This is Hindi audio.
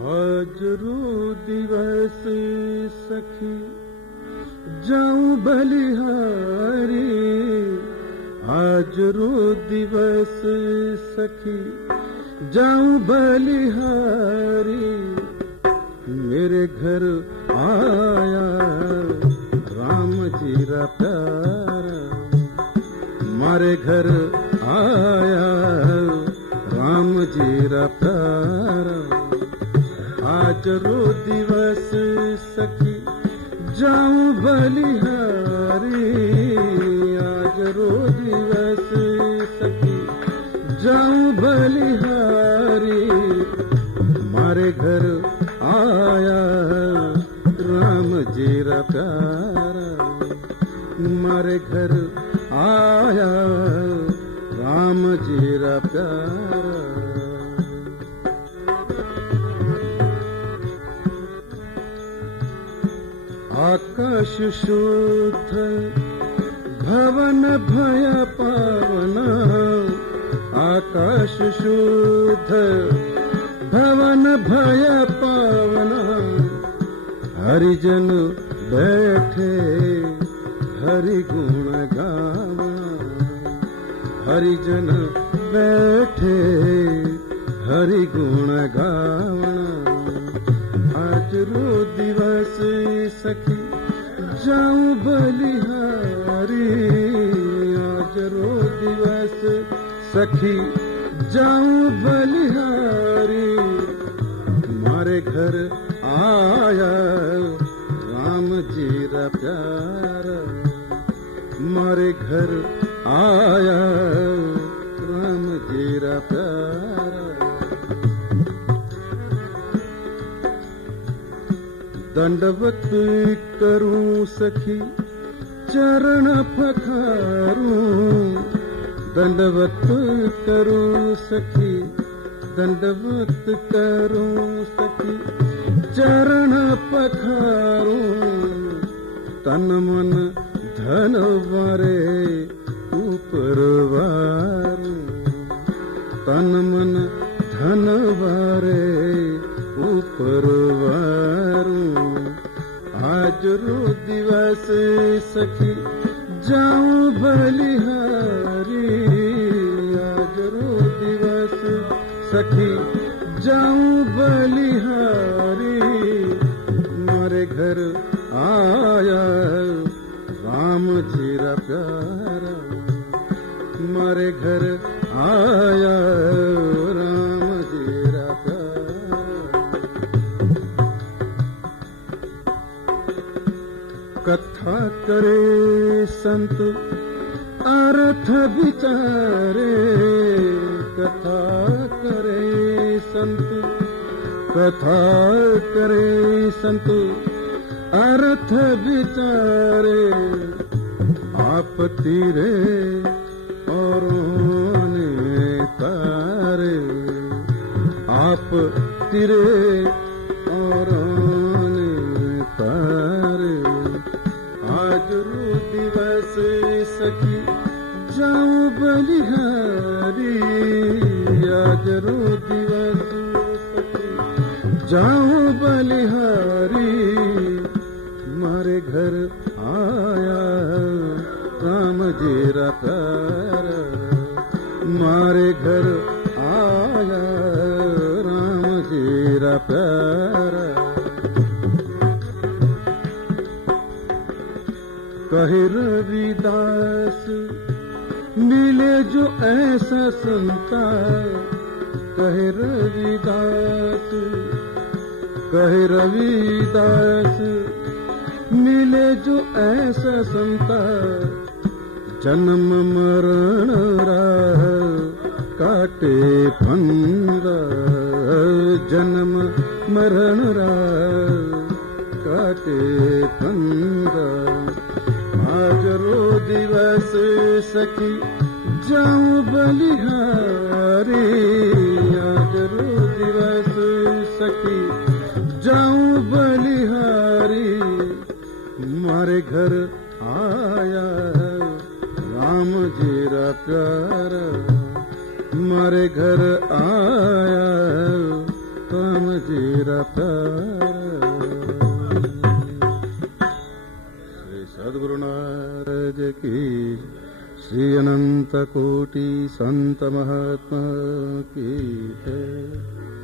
आज रो दिवस सखी जाऊं बलिहारी, आज रो दिवस सखी जाऊं बलिहारी। मेरे घर आया राम जी रा प्यारा, मारे घर आया राम जी रा प्यारा। आज रो दिवस सखी जाऊं बलिहारी, आज रो दिवस सखी जाऊं बलिहारी। मारे घर आया राम जी रा प्यारा, मारे घर आया राम जी रा प्यारा। आकाश शुद्ध भवन भय पावना, आकाश शुद्ध भवन भय पावना। हरिजन बैठे हरि गुण गावना, हरिजन बैठे हरि गुण गावना। आज रो दिवस सखी जाऊं बलिहारी, आज रो दिवस सखी जाऊं बलिहारी। मारे घर आया राम जी रा प्यारा, मारे घर आया राम जी रा प्यारा। दंडवत करूं सखी चरण पखारूं, दंडवत करूं सखी दंडवत करूं सखी चरण पखारूं। तन मन धन वारे ऊपर वारूं, तन मन धन वारे ऊपर वारूं। आज रो दिवस सखी जाऊं बलिहारी, आज रो दिवस सखी जाऊं बलिहारी। मारे घर आया राम जी रा प्यारा, मारे घर आया राम जी रा प्यारा। कथा करे संत अर्थ विचारे, कथा करे संत, कथा करे संत अर्थ विचारे। आप तीरे औरों ने तारे, आप तीरे औरों ने तारे। आज रो दिवस सखी जाऊं बलिहारी, आज रो दिवस सखी जाऊं बलिहारी। मारे घर आया राम जी रा प्यारा, मारे घर आया राम जी रा प्यारा। कहे रविदास मिले जो ऐसा संता, कहे रविदास, कहे रविदास मिले जो ऐसा संता। जन्म मरण राह काटे फंदा, जन्म मरण राह काटे फंदा। आज रो दिवस सखी जाऊं बलिहारी, आज रो दिवस सखी जाऊं बलिहारी। मारे घर आया राम जी रा प्यारा, मारे घर आया त्वम जीरा प्यार। श्री सद्गुरु नारद की, श्री अनंत कोटि संत महात्मा की जय।